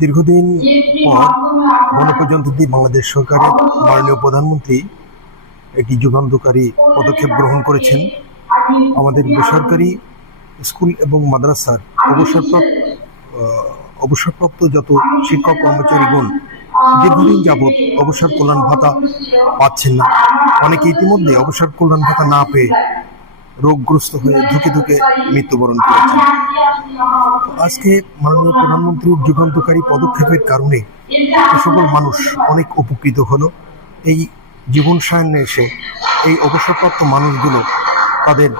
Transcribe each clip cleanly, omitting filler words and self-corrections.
দীর্ঘদিন পর গণপ্রজাতন্ত্রী বাংলাদেশ সরকারের মাননীয় প্রধানমন্ত্রী একটি যুগান্তকারী পদক্ষেপ গ্রহণ করেছেন। আমাদের বেসরকারি স্কুল এবং মাদ্রাসার অবসরপ্রাপ্ত যত শিক্ষক কর্মচারীগণ দীর্ঘদিন যাবৎ অবসর কল্যাণ ভাতা পাচ্ছেন না। অনেকে ইতিমধ্যে অবসর কল্যাণ ভাতা না পেয়ে রোগগ্রস্ত হয়ে ধুকে ধুকে মৃত্যুবরণ করেছেন। আজকে মাননীয় প্রধানমন্ত্রীর যুগান্তকারী পদক্ষেপের কারণে এ সকল মানুষ অনেক উপকৃত হলো। এই জীবন সায়নে এসে এই অবসরপ্রাপ্ত মানুষগুলো তাদের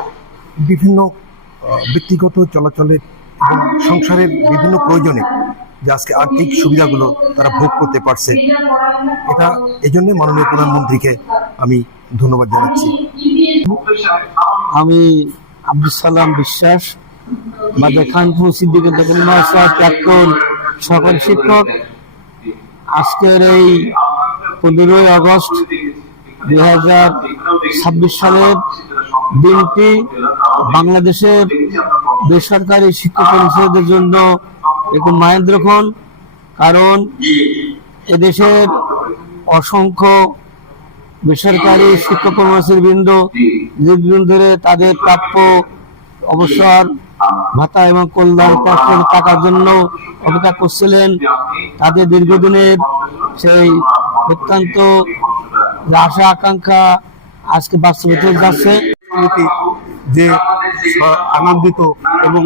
বিভিন্ন ব্যক্তিগত চলাচলের এবং সংসারের বিভিন্ন প্রয়োজনে যে আজকে আর্থিক সুবিধাগুলো তারা ভোগ করতে পারছে, এটা এজন্য মাননীয় প্রধানমন্ত্রীকে আমি ধন্যবাদ জানাচ্ছি। আমি আব্দুল সালাম বিশ্বাস, খানপুর সিদ্দিক প্রাক্তন সরকারি শিক্ষক। আজকের এই 15ই আগস্ট 2026 সালের দিনটি বাংলাদেশের বেসরকারি শিক্ষক কর্মচারীদের জন্য একটু মাহেন্দ্রক্ষণ। কারণ এদেশের অসংখ্য বেসরকারি শিক্ষক কর্মচারী বৃন্দ দীর্ঘদিন ধরে তাদের প্রাপ্য অবসর ভাতা এবং কল্যাণ টাকার জন্য অপেক্ষা করছিলেন। তাদের দীর্ঘদিনের সেই অত্যন্ত আশা আকাঙ্ক্ষা আজকে বাস্তবায়িত হয়ে যাচ্ছে। যে আনন্দিত এবং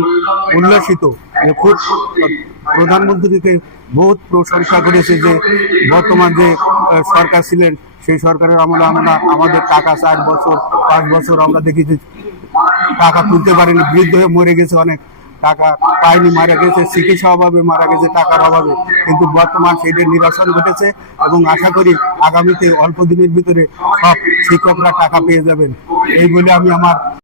উল্লাসিত, খুব প্রধানমন্ত্রীকে বহুত প্রশংসা করেছে যে বর্তমান যে সরকার ছিলেন সেই সরকারের আমলে আমরা আমাদের টাকা 4 বছর 5 বছর আমরা দেখেছি টাকা তুলতে পারিনি, বৃদ্ধ হয়ে মরে গেছে, অনেক টাকা পায়নি, মারা গেছে, চিকিৎসা অভাবে মারা গেছে, টাকার অভাবে। কিন্তু বর্তমান সেটির নিরসন ঘটেছে এবং আশা করি আগামীতে অল্প দিনের ভিতরে সব শিক্ষকরা টাকা পেয়ে যাবেন। এই বলে আমি আমার